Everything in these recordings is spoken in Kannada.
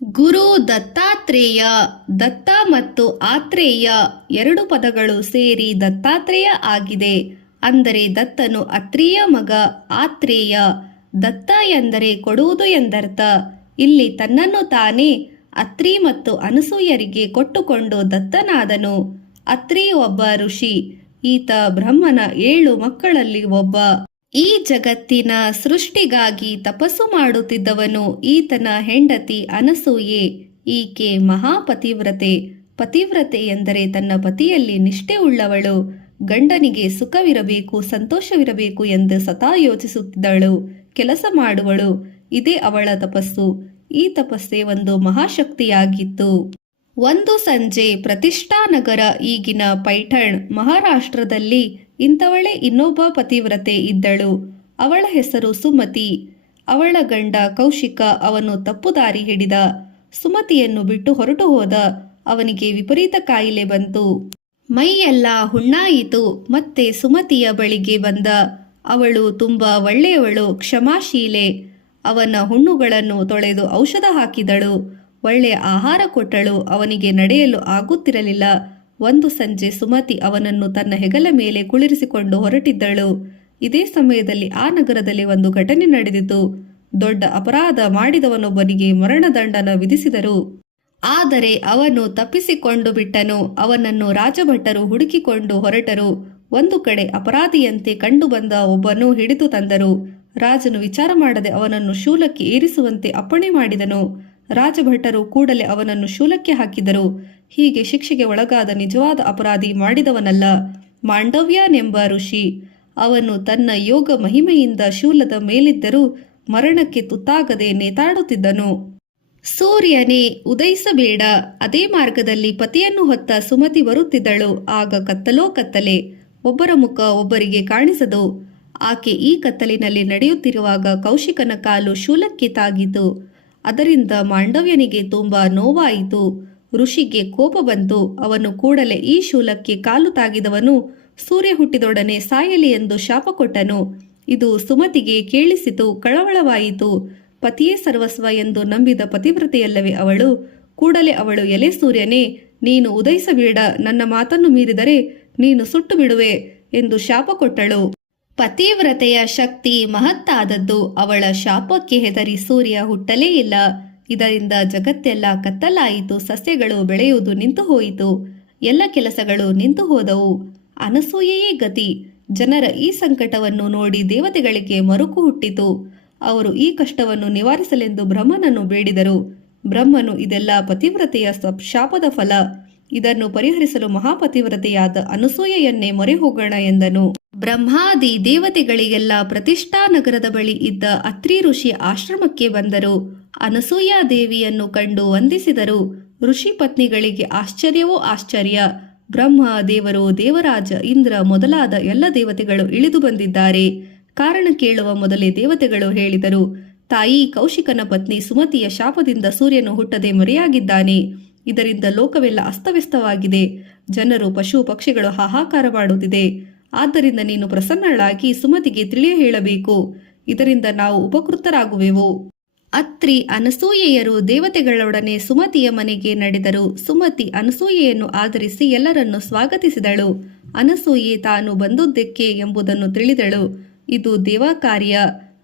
ಗುರು ದತ್ತಾತ್ರೇಯ. ದತ್ತ ಮತ್ತು ಆತ್ರೇಯ ಎರಡು ಪದಗಳು ಸೇರಿ ದತ್ತಾತ್ರೇಯ ಆಗಿದೆ. ಅಂದರೆ ದತ್ತನು ಅತ್ರಿಯ ಮಗ ಆತ್ರೇಯ. ದತ್ತ ಎಂದರೆ ಕೊಡುವುದು ಎಂದರ್ಥ. ಇಲ್ಲಿ ತನ್ನನ್ನು ತಾನೇ ಅತ್ರಿ ಮತ್ತು ಅನಸೂಯರಿಗೆ ಕೊಟ್ಟುಕೊಂಡು ದತ್ತನಾದನು. ಅತ್ರಿ ಒಬ್ಬ ಋಷಿ. ಈತ ಬ್ರಹ್ಮನ 7 ಮಕ್ಕಳಲ್ಲಿ ಒಬ್ಬ. ಈ ಜಗತ್ತಿನ ಸೃಷ್ಟಿಗಾಗಿ ತಪಸ್ಸು ಮಾಡುತ್ತಿದ್ದವನು. ಈತನ ಹೆಂಡತಿ ಅನಸೂಯೆ. ಈಕೆ ಮಹಾಪತಿವ್ರತೆ. ಪತಿವ್ರತೆ ಎಂದರೆ ತನ್ನ ಪತಿಯಲ್ಲಿ ನಿಷ್ಠೆ ಉಳ್ಳವಳು. ಗಂಡನಿಗೆ ಸುಖವಿರಬೇಕು, ಸಂತೋಷವಿರಬೇಕು ಎಂದು ಸದಾ ಯೋಚಿಸುತ್ತಿದ್ದಳು, ಕೆಲಸ ಮಾಡುವಳು. ಇದೇ ಅವಳ ತಪಸ್ಸು. ಈ ತಪಸ್ಸೆ ಒಂದು ಮಹಾಶಕ್ತಿಯಾಗಿತ್ತು. ಒಂದು ಸಂಜೆ ಪ್ರತಿಷ್ಠಾನಗರ, ಈಗಿನ ಪೈಠಣ್, ಮಹಾರಾಷ್ಟ್ರದಲ್ಲಿ ಇಂಥವಳೇ ಇನ್ನೊಬ್ಬ ಪತಿವ್ರತೆ ಇದ್ದಳು. ಅವಳ ಹೆಸರು ಸುಮತಿ. ಅವಳ ಗಂಡ ಕೌಶಿಕ. ಅವನು ತಪ್ಪುದಾರಿ ಹಿಡಿದ. ಸುಮತಿಯನ್ನು ಬಿಟ್ಟು ಹೊರಟು ಹೋದ. ಅವನಿಗೆ ವಿಪರೀತ ಕಾಯಿಲೆ ಬಂತು. ಮೈಯೆಲ್ಲ ಹುಣ್ಣಾಯಿತು. ಮತ್ತೆ ಸುಮತಿಯ ಬಳಿಗೆ ಬಂದ. ಅವಳು ತುಂಬಾ ಒಳ್ಳೆಯವಳು, ಕ್ಷಮಾಶೀಲೆ. ಅವನ ಹುಣ್ಣುಗಳನ್ನು ತೊಳೆದು ಔಷಧ ಹಾಕಿದಳು. ಒಳ್ಳೆಯ ಆಹಾರ ಕೊಟ್ಟಳು. ಅವನಿಗೆ ನಡೆಯಲು ಆಗುತ್ತಿರಲಿಲ್ಲ. ಒಂದು ಸಂಜೆ ಸುಮತಿ ಅವನನ್ನು ತನ್ನ ಹೆಗಲ ಮೇಲೆ ಕುಳ್ಳಿರಿಸಿಕೊಂಡು ಹೊರಟಿದ್ದಳು. ಇದೇ ಸಮಯದಲ್ಲಿ ಆ ನಗರದಲ್ಲಿ ಒಂದು ಘಟನೆ ನಡೆದಿತು. ದೊಡ್ಡ ಅಪರಾಧ ಮಾಡಿದವನೊಬ್ಬನಿಗೆ ಮರಣದಂಡನ ವಿಧಿಸಿದರು. ಆದರೆ ಅವನು ತಪ್ಪಿಸಿಕೊಂಡು ಬಿಟ್ಟನು. ಅವನನ್ನು ರಾಜಭಟರು ಹುಡುಕಿಕೊಂಡು ಹೊರಟರು. ಒಂದು ಕಡೆ ಅಪರಾಧಿಯಂತೆ ಕಂಡುಬಂದ ಒಬ್ಬನು ಹಿಡಿದು ತಂದರು. ರಾಜನು ವಿಚಾರ ಮಾಡದೆ ಅವನನ್ನು ಶೂಲಕ್ಕೆ ಏರಿಸುವಂತೆ ಅಪ್ಪಣೆ ಮಾಡಿದನು. ರಾಜಭಟರು ಕೂಡಲೇ ಅವನನ್ನು ಶೂಲಕ್ಕೆ ಹಾಕಿದರು. ಹೀಗೆ ಶಿಕ್ಷೆಗೆ ಒಳಗಾದ ನಿಜವಾದ ಅಪರಾಧಿ ಮಾಡಿದವನಲ್ಲ, ಮಾಂಡವ್ಯನೆಂಬ ಋಷಿ. ಅವನು ತನ್ನ ಯೋಗ ಮಹಿಮೆಯಿಂದ ಶೂಲದ ಮೇಲಿದ್ದರೂ ಮರಣಕ್ಕೆ ತುತ್ತಾಗದೆ ನೇತಾಡುತ್ತಿದ್ದನು. ಸೂರ್ಯನೇ, ಉದಯಿಸಬೇಡ. ಅದೇ ಮಾರ್ಗದಲ್ಲಿ ಪತಿಯನ್ನು ಹೊತ್ತ ಸುಮತಿ ಬರುತ್ತಿದ್ದಳು. ಆಗ ಕತ್ತಲೋ ಕತ್ತಲೆ. ಒಬ್ಬರ ಮುಖ ಒಬ್ಬರಿಗೆ ಕಾಣಿಸದು. ಆಕೆ ಈ ಕತ್ತಲಿನಲ್ಲಿ ನಡೆಯುತ್ತಿರುವಾಗ ಕೌಶಿಕನ ಕಾಲು ಶೂಲಕ್ಕೆ ತಾಗಿತು. ಅದರಿಂದ ಮಾಂಡವ್ಯನಿಗೆ ತುಂಬಾ ನೋವಾಯಿತು. ಋಷಿಗೆ ಕೋಪ ಬಂತು. ಅವನು ಕೂಡಲೇ ಈ ಶೂಲಕ್ಕೆ ಕಾಲು ತಾಗಿದವನು ಸೂರ್ಯ ಹುಟ್ಟಿದೊಡನೆ ಸಾಯಲಿ ಎಂದು ಶಾಪ ಕೊಟ್ಟನು. ಇದು ಸುಮತಿಗೆ ಕೇಳಿಸಿತು. ಕಳವಳವಾಯಿತು. ಪತಿಯೇ ಸರ್ವಸ್ವ ಎಂದು ನಂಬಿದ ಪತಿವ್ರತೆಯಲ್ಲವೇ ಅವಳು. ಕೂಡಲೇ ಅವಳು, ಎಲೆ ಸೂರ್ಯನೇ, ನೀನು ಉದಯಿಸಬೇಡ. ನನ್ನ ಮಾತನ್ನು ಮೀರಿದರೆ ನೀನು ಸುಟ್ಟು ಬಿಡುವೆ ಎಂದು ಶಾಪ ಕೊಟ್ಟಳು. ಪತಿವ್ರತೆಯ ಶಕ್ತಿ ಮಹತ್ತಾದದ್ದು. ಅವಳ ಶಾಪಕ್ಕೆ ಹೆದರಿ ಸೂರ್ಯ ಹುಟ್ಟಲೇ ಇಲ್ಲ. ಇದರಿಂದ ಜಗತ್ತೆಲ್ಲ ಕತ್ತಲಾಯಿತು. ಸಸ್ಯಗಳು ಬೆಳೆಯುವುದು ನಿಂತು ಹೋಯಿತು. ಎಲ್ಲ ಕೆಲಸಗಳು ನಿಂತು ಹೋದವು. ಅನಸೂಯೆಯೇ ಗತಿ. ಜನರ ಈ ಸಂಕಟವನ್ನು ನೋಡಿ ದೇವತೆಗಳಿಗೆ ಮರುಕು ಹುಟ್ಟಿತು. ಅವರು ಈ ಕಷ್ಟವನ್ನು ನಿವಾರಿಸಲೆಂದು ಬ್ರಹ್ಮನನ್ನು ಬೇಡಿದರು. ಬ್ರಹ್ಮನು, ಇದೆಲ್ಲ ಪತಿವ್ರತೆಯ ಶಾಪದ ಫಲ. ಇದನ್ನು ಪರಿಹರಿಸಲು ಮಹಾಪತಿವ್ರತೆಯಾದ ಅನಸೂಯೆಯನ್ನೇ ಮೊರೆ ಹೋಗೋಣ ಎಂದನು. ಬ್ರಹ್ಮಾದಿ ದೇವತೆಗಳಿಗೆಲ್ಲ ಪ್ರತಿಷ್ಠಾ ನಗರದ ಬಳಿ ಇದ್ದ ಅತ್ರಿ ಋಷಿ ಆಶ್ರಮಕ್ಕೆ ಬಂದರು. ಅನಸೂಯಾ ದೇವಿಯನ್ನು ಕಂಡು ವಂದಿಸಿದರು. ಋಷಿ ಪತ್ನಿಗಳಿಗೆ ಆಶ್ಚರ್ಯವೋ ಆಶ್ಚರ್ಯ. ಬ್ರಹ್ಮ ದೇವರು, ದೇವರಾಜ, ಇಂದ್ರ ಮೊದಲಾದ ಎಲ್ಲ ದೇವತೆಗಳು ಇಳಿದು ಬಂದಿದ್ದಾರೆ. ಕಾರಣ ಕೇಳುವ ಮೊದಲೇ ದೇವತೆಗಳು ಹೇಳಿದರು, ತಾಯಿ, ಕೌಶಿಕನ ಪತ್ನಿ ಸುಮತಿಯ ಶಾಪದಿಂದ ಸೂರ್ಯನು ಹುಟ್ಟದೆ ಮರೆಯಾಗಿದ್ದಾನೆ. ಇದರಿಂದ ಲೋಕವೆಲ್ಲ ಅಸ್ತವ್ಯಸ್ತವಾಗಿದೆ. ಜನರು, ಪಶು ಪಕ್ಷಿಗಳು ಹಾಹಾಕಾರ ಮಾಡುತ್ತಿದೆ. ಆದ್ದರಿಂದ ನೀನು ಪ್ರಸನ್ನಳಾಗಿ ಸುಮತಿಗೆ ತಿಳಿಯ ಹೇಳಬೇಕು. ಇದರಿಂದ ನಾವು ಉಪಕೃತರಾಗುವೆವು. ಅತ್ರಿ ಅನಸೂಯೆಯರು ದೇವತೆಗಳೊಡನೆ ಸುಮತಿಯ ಮನೆಗೆ ನಡೆದರು. ಸುಮತಿ ಅನಸೂಯೆಯನ್ನು ಆದರಿಸಿ ಎಲ್ಲರನ್ನು ಸ್ವಾಗತಿಸಿದಳು. ಅನಸೂಯೆ ತಾನು ಬಂದುದಕ್ಕೆ ಎಂಬುದನ್ನು ತಿಳಿದಳು. ಇದು ದೇವಕಾರ್ಯ,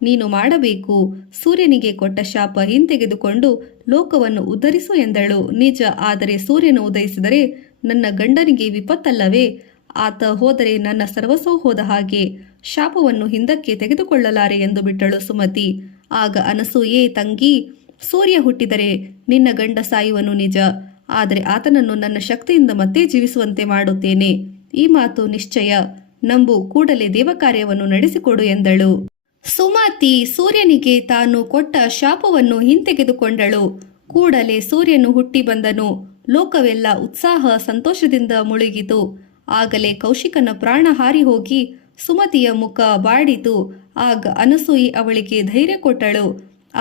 ನೀನು ಮಾಡಬೇಕು. ಸೂರ್ಯನಿಗೆ ಕೊಟ್ಟ ಶಾಪ ಹಿಂತೆಗೆದುಕೊಂಡು ಲೋಕವನ್ನು ಉದ್ಧರಿಸು ಎಂದಳು. ನಿಜ, ಆದರೆ ಸೂರ್ಯನು ಉದಯಿಸಿದರೆ ನನ್ನ ಗಂಡನಿಗೆ ವಿಪತ್ತಲ್ಲವೇ? ಆತ ಹೋದರೆ ನನ್ನ ಸರ್ವಸ್ವ ಹೋದ ಹಾಗೆ. ಶಾಪವನ್ನು ಹಿಂದಕ್ಕೆ ತೆಗೆದುಕೊಳ್ಳಲಾರೆ ಎಂದು ಬಿಟ್ಟಳು ಸುಮತಿ. ಆಗ ಅನಸೂಯೆ, ತಂಗಿ, ಸೂರ್ಯ ಹುಟ್ಟಿದರೆ ನಿನ್ನ ಗಂಡ ಸಾಯುವನು ನಿಜ. ಆದರೆ ಆತನನ್ನು ನನ್ನ ಶಕ್ತಿಯಿಂದ ಮತ್ತೆ ಜೀವಿಸುವಂತೆ ಮಾಡುತ್ತೇನೆ. ಈ ಮಾತು ನಿಶ್ಚಯ. ನಂಬು. ಕೂಡಲೇ ದೇವಕಾರ್ಯವನ್ನು ನಡೆಸಿಕೊಡು ಎಂದಳು. ಸುಮತಿ ಸೂರ್ಯನಿಗೆ ತಾನು ಕೊಟ್ಟ ಶಾಪವನ್ನು ಹಿಂತೆಗೆದುಕೊಂಡಳು. ಕೂಡಲೇ ಸೂರ್ಯನು ಹುಟ್ಟಿ ಬಂದನು. ಲೋಕವೆಲ್ಲ ಉತ್ಸಾಹ ಸಂತೋಷದಿಂದ ಮುಳುಗಿತು. ಆಗಲೇ ಕೌಶಿಕನ ಪ್ರಾಣ ಹಾರಿ ಹೋಗಿ ಸುಮತಿಯ ಮುಖ ಬಾಡಿತು. ಆಗ ಅನಸೂಯೆ ಅವಳಿಗೆ ಧೈರ್ಯ ಕೊಟ್ಟಳು.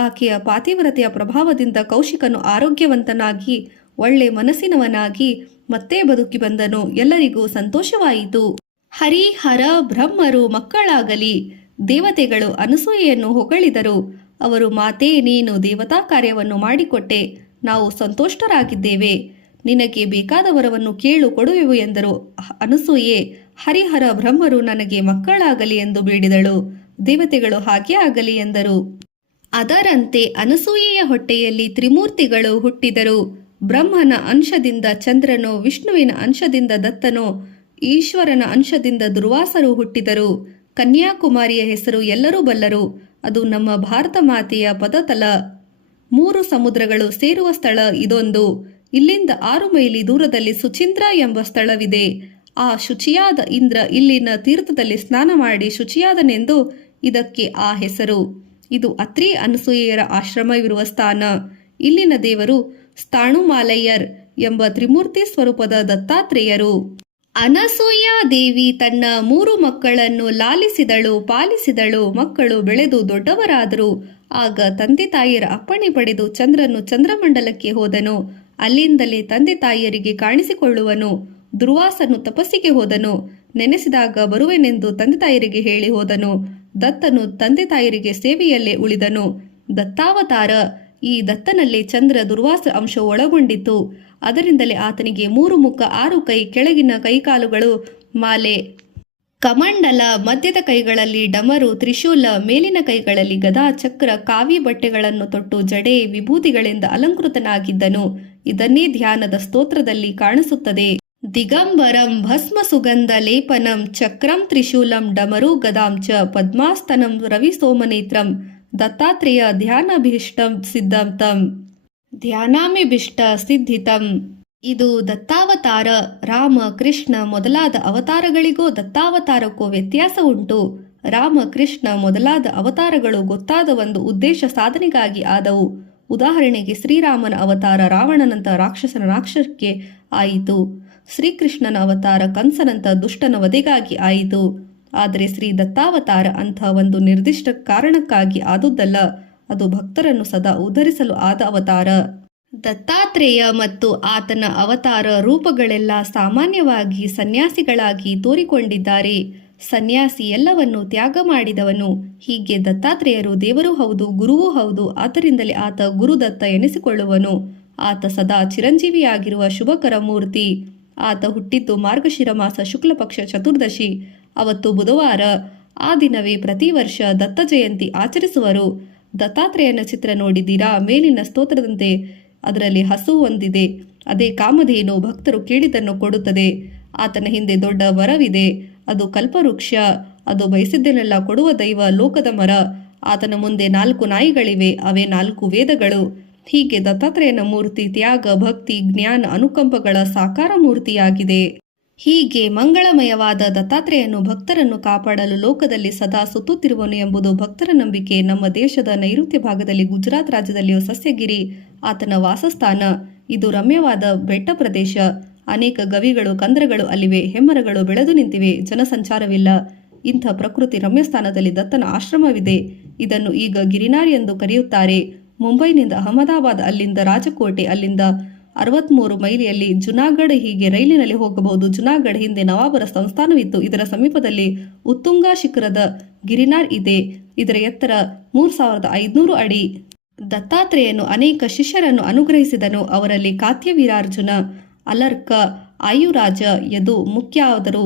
ಆಕೆಯ ಪಾತಿವ್ರತೆಯ ಪ್ರಭಾವದಿಂದ ಕೌಶಿಕನು ಆರೋಗ್ಯವಂತನಾಗಿ ಒಳ್ಳೆ ಮನಸ್ಸಿನವನಾಗಿ ಮತ್ತೆ ಬದುಕಿ ಬಂದನು. ಎಲ್ಲರಿಗೂ ಸಂತೋಷವಾಯಿತು. ಹರಿ ಹರ ಬ್ರಹ್ಮರು ಮಕ್ಕಳಾಗಲಿ. ದೇವತೆಗಳು ಅನಸೂಯೆಯನ್ನು ಹೊಗಳಿದರು. ಅವರು, ಮಾತೇ, ನೀನು ದೇವತಾ ಕಾರ್ಯವನ್ನು ಮಾಡಿಕೊಟ್ಟೆ. ನಾವು ಸಂತುಷ್ಟರಾಗಿದ್ದೇವೆ. ನಿನಗೆ ಬೇಕಾದ ವರವನ್ನು ಕೇಳು, ಕೊಡುವೆವು ಎಂದರು. ಅನಸೂಯೆ, ಹರಿಹರ ಬ್ರಹ್ಮರು ನನಗೆ ಮಕ್ಕಳಾಗಲಿ ಎಂದು ಬೇಡಿದಳು. ದೇವತೆಗಳು ಹಾಗೆ ಆಗಲಿ ಎಂದರು. ಅದರಂತೆ ಅನಸೂಯೆಯ ಹೊಟ್ಟೆಯಲ್ಲಿ ತ್ರಿಮೂರ್ತಿಗಳು ಹುಟ್ಟಿದರು. ಬ್ರಹ್ಮನ ಅಂಶದಿಂದ ಚಂದ್ರನು, ವಿಷ್ಣುವಿನ ಅಂಶದಿಂದ ದತ್ತನು, ಈಶ್ವರನ ಅಂಶದಿಂದ ದುರ್ವಾಸರು ಹುಟ್ಟಿದರು. ಕನ್ಯಾಕುಮಾರಿಯ ಹೆಸರು ಎಲ್ಲರೂ ಬಲ್ಲರು. ಅದು ನಮ್ಮ ಭಾರತ ಮಾತೆಯ ಪದತಲ. 3 ಸಮುದ್ರಗಳು ಸೇರುವ ಸ್ಥಳ ಇದೊಂದು. ಇಲ್ಲಿಂದ 6 ಮೈಲಿ ದೂರದಲ್ಲಿ ಸುಚೀಂದ್ರ ಎಂಬ ಸ್ಥಳವಿದೆ. ಆ ಶುಚಿಯಾದ ಇಂದ್ರ ಇಲ್ಲಿನ ತೀರ್ಥದಲ್ಲಿ ಸ್ನಾನ ಮಾಡಿ ಶುಚಿಯಾದನೆಂದು ಇದಕ್ಕೆ ಆ ಹೆಸರು. ಇದು ಅತ್ರಿ ಅನಸೂಯೆಯರ ಆಶ್ರಮವಿರುವ ಸ್ಥಾನ. ಇಲ್ಲಿನ ದೇವರು ಸ್ಥಾಣುಮಾಲಯ್ಯರ್ ಎಂಬ ತ್ರಿಮೂರ್ತಿ ಸ್ವರೂಪದ ದತ್ತಾತ್ರೇಯರು. ಅನಸೂಯ ದೇವಿ ತನ್ನ 3 ಮಕ್ಕಳನ್ನು ಲಾಲಿಸಿದಳು, ಪಾಲಿಸಿದಳು. ಮಕ್ಕಳು ಬೆಳೆದು ದೊಡ್ಡವರಾದರು. ಆಗ ತಂದೆ ತಾಯಿಯರ ಅಪ್ಪಣೆ ಪಡೆದು ಚಂದ್ರನು ಚಂದ್ರಮಂಡಲಕ್ಕೆ ಹೋದನು. ಅಲ್ಲಿಂದಲೇ ತಂದೆ ತಾಯಿಯರಿಗೆ ಕಾಣಿಸಿಕೊಳ್ಳುವನು. ದುರ್ವಾಸನು ತಪಸ್ಸಿಗೆ ಹೋದನು. ನೆನೆಸಿದಾಗ ಬರುವೆನೆಂದು ತಂದೆ ತಾಯಿಯರಿಗೆ ಹೇಳಿ ಹೋದನು. ದತ್ತನು ತಂದೆ ತಾಯಿಯರಿಗೆ ಸೇವೆಯಲ್ಲೇ ಉಳಿದನು. ದತ್ತಾವತಾರ. ಈ ದತ್ತನಲ್ಲಿ ಚಂದ್ರ ದುರ್ವಾಸ ಅಂಶವು ಒಳಗೊಂಡಿತು. ಅದರಿಂದಲೇ ಆತನಿಗೆ 3 ಮುಖ, 6 ಕೈ, ಕೆಳಗಿನ ಕೈಕಾಲುಗಳು, ಮಾಲೆ, ಕಮಂಡಲ, ಮಧ್ಯದ ಕೈಗಳಲ್ಲಿ ಡಮರು, ತ್ರಿಶೂಲ, ಮೇಲಿನ ಕೈಗಳಲ್ಲಿ ಗದಾ, ಚಕ್ರ, ಕಾವಿ ಬಟ್ಟೆಗಳನ್ನು ತೊಟ್ಟು ಜಡೆ, ವಿಭೂತಿಗಳಿಂದ ಅಲಂಕೃತನಾಗಿದ್ದನು. ಇದನ್ನೇ ಧ್ಯಾನದ ಸ್ತೋತ್ರದಲ್ಲಿ ಕಾಣಿಸುತ್ತದೆ. ದಿಗಂಬರಂ ಭಸ್ಮ ಸುಗಂಧ ಲೇಪನಂ ಚಕ್ರಂ ತ್ರಿಶೂಲಂ ಡಮರು ಗದಾಂ ಚ ಪದ್ಮಾಸ್ತನಂ ರವಿ ಸೋಮನೇತ್ರಂ ದತ್ತಾತ್ರೇಯ ಧ್ಯಾನಾಭೀಷ್ಟಂ ಸಿದ್ಧಂತಂ ಧ್ಯಾನಾಮಿಭಿಷ್ಟ ಸಿದ್ಧಿತಂ. ಇದು ದತ್ತಾವತಾರ. ರಾಮ, ಕೃಷ್ಣ ಮೊದಲಾದ ಅವತಾರಗಳಿಗೋ ದತ್ತಾವತಾರಕ್ಕೂ ವ್ಯತ್ಯಾಸ ಉಂಟು. ರಾಮ, ಕೃಷ್ಣ ಮೊದಲಾದ ಅವತಾರಗಳು ಗೊತ್ತಾದ ಒಂದು ಉದ್ದೇಶ ಸಾಧನೆಗಾಗಿ ಆದವು. ಉದಾಹರಣೆಗೆ ಶ್ರೀರಾಮನ ಅವತಾರ ರಾವಣನಂತ ರಾಕ್ಷಸನ ನಾಶಕ್ಕೆ ಆಯಿತು. ಶ್ರೀಕೃಷ್ಣನ ಅವತಾರ ಕಂಸನಂತ ದುಷ್ಟನ ವಧೆಗಾಗಿ ಆಯಿತು. ಆದರೆ ಶ್ರೀ ದತ್ತಾವತಾರ ಅಂಥ ಒಂದು ನಿರ್ದಿಷ್ಟ ಕಾರಣಕ್ಕಾಗಿ ಆದುದಲ್ಲ. ಅದು ಭಕ್ತರನ್ನು ಸದಾ ಉದ್ಧರಿಸಲು ಆದ ಅವತಾರ. ದತ್ತಾತ್ರೇಯ ಮತ್ತು ಆತನ ಅವತಾರ ರೂಪಗಳೆಲ್ಲ ಸಾಮಾನ್ಯವಾಗಿ ಸನ್ಯಾಸಿಗಳಾಗಿ ತೋರಿಕೊಂಡಿದ್ದಾರೆ. ಸನ್ಯಾಸಿ ಎಲ್ಲವನ್ನು ತ್ಯಾಗ ಮಾಡಿದವನು. ಹೀಗೆ ದತ್ತಾತ್ರೇಯರು ದೇವರೂ ಹೌದು, ಗುರುವೂ ಹೌದು. ಆದ್ದರಿಂದಲೇ ಆತ ಗುರುದತ್ತ ಎನಿಸಿಕೊಳ್ಳುವನು. ಆತ ಸದಾ ಚಿರಂಜೀವಿಯಾಗಿರುವ ಶುಭಕರ ಮೂರ್ತಿ. ಆತ ಹುಟ್ಟಿದ್ದು ಮಾರ್ಗಶಿರ ಮಾಸ ಶುಕ್ಲ ಪಕ್ಷ ಚತುರ್ದಶಿ, ಅವತ್ತು ಬುಧವಾರ. ಆ ದಿನವೇ ಪ್ರತಿ ವರ್ಷ ದತ್ತ ಜಯಂತಿ ಆಚರಿಸುವರು. ದತ್ತಾತ್ರೇಯನ ಚಿತ್ರ ನೋಡಿದ್ದೀರಾ? ಮೇಲಿನ ಸ್ತೋತ್ರದಂತೆ ಅದರಲ್ಲಿ ಹಸು ಒಂದಿದೆ. ಅದೇ ಕಾಮಧೇನು. ಭಕ್ತರು ಕೇಳಿದ್ದನ್ನು ಕೊಡುತ್ತದೆ. ಆತನ ಹಿಂದೆ ದೊಡ್ಡ ಮರವಿದೆ. ಅದು ಕಲ್ಪವೃಕ್ಷ. ಅದು ಬಯಸಿದ್ದನ್ನೆಲ್ಲ ಕೊಡುವ ದೈವ, ಲೋಕದ ಮರ. ಆತನ ಮುಂದೆ 4 ನಾಯಿಗಳಿವೆ. ಅವೇ 4 ವೇದಗಳು. ಹೀಗೆ ದತ್ತಾತ್ರೇಯನ ಮೂರ್ತಿ ತ್ಯಾಗ, ಭಕ್ತಿ, ಜ್ಞಾನ, ಅನುಕಂಪಗಳ ಸಾಕಾರ ಮೂರ್ತಿಯಾಗಿದೆ. ಹೀಗೆ ಮಂಗಳಮಯವಾದ ದತ್ತಾತ್ರೇಯನು ಭಕ್ತರನ್ನು ಕಾಪಾಡಲು ಲೋಕದಲ್ಲಿ ಸದಾ ಸುತ್ತುತ್ತಿರುವನು ಎಂಬುದು ಭಕ್ತರ ನಂಬಿಕೆ. ನಮ್ಮ ದೇಶದ ನೈಋತ್ಯ ಭಾಗದಲ್ಲಿ ಗುಜರಾತ್ ರಾಜ್ಯದಲ್ಲಿಯೂ ಸಸ್ಯಗಿರಿ ಆತನ ವಾಸಸ್ಥಾನ. ಇದು ರಮ್ಯವಾದ ಬೆಟ್ಟ ಪ್ರದೇಶ. ಅನೇಕ ಗವಿಗಳು, ಕಂದರಗಳು ಅಲ್ಲಿವೆ. ಹೆಮ್ಮರಗಳು ಬೆಳೆದು ನಿಂತಿವೆ. ಜನಸಂಚಾರವಿಲ್ಲ. ಇಂಥ ಪ್ರಕೃತಿ ರಮ್ಯ ಸ್ಥಾನದಲ್ಲಿ ದತ್ತನ ಆಶ್ರಮವಿದೆ. ಇದನ್ನು ಈಗ ಗಿರಿನಾರ್ ಎಂದು ಕರೆಯುತ್ತಾರೆ. ಮುಂಬೈನಿಂದ ಅಹಮದಾಬಾದ್, ಅಲ್ಲಿಂದ ರಾಜಕೋಟೆ, ಅಲ್ಲಿಂದ 63 ಮೈಲಿಯಲ್ಲಿ ಜುನಾಗಢ. ಹೀಗೆ ರೈಲಿನಲ್ಲಿ ಹೋಗಬಹುದು. ಜುನಾಗಢ ಹಿಂದೆ ನವಾಬರ ಸಂಸ್ಥಾನವಿತ್ತು. ಇದರ ಸಮೀಪದಲ್ಲಿ ಉತ್ತುಂಗ ಶಿಖರದ ಗಿರಿನಾರ್ ಇದೆ. ಇದರ ಎತ್ತರ 3500 ಅಡಿ. ದತ್ತಾತ್ರೇಯನು ಅನೇಕ ಶಿಷ್ಯರನ್ನು ಅನುಗ್ರಹಿಸಿದನು. ಅವರಲ್ಲಿ ಕಾತ್ಯವೀರಾರ್ಜುನ, ಅಲರ್ಕ, ಆಯುರಾಜ, ಯದು ಮುಖ್ಯವಾದರು.